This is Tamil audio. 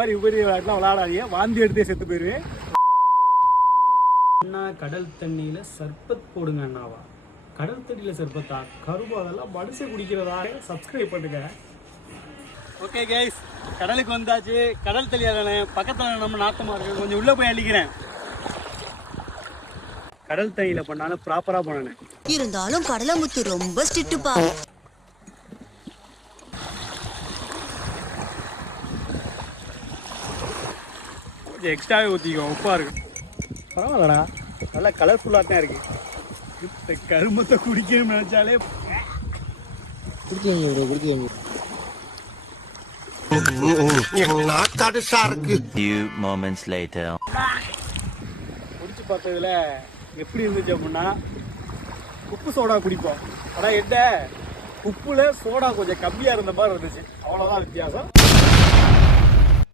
மாதிரி உபரி விளையாட்டுலாம் விளையாடாதீங்க, வாந்தி எடுத்தே செத்து போயிருவேன். அண்ணா கடல் தண்ணியில சர்பத் போடுங்க அண்ணாவா? கடல் தண்ணியில சர்பத்தா? கரும்பு அதெல்லாம் மனுஷன் குடிக்கிறதா? சப்ஸ்கிரைப் பண்ணுங்க. ஓகே கைஸ், கடலுக்கு வந்தாச்சு. கடல் தண்ணியாதானே பக்கத்தில் நம்ம நாத்தமா இருக்கு, கொஞ்சம் உள்ள போய் அள்ளிக்கிறேன். கடல் தண்ணியில பண்ணாலும் ப்ராப்பரா பண்ணேன். இருந்தாலும் கடலமுத்து ரொம்ப ஸ்ட்ரிக்ட்டுப்பா. கொஞ்சம் எக்ஸ்ட்ராவே ஊற்றிக்கோ, உப்பா இருக்கு. பரவாயில்லடா, நல்லா கலர்ஃபுல்லாக தான் இருக்கு. இந்த கருமத்தை குடிக்கணும்னு நினைச்சாலே Few moments later. குடிச்சு பார்த்ததுல எப்படி இருந்துச்சு அப்படின்னா, உப்பு சோடா குடிப்போம். ஆனால் என்ன, உப்புல சோடா கொஞ்சம் கம்மியாக இருந்த மாதிரி இருந்துச்சு, அவ்வளோதான் வித்தியாசம்.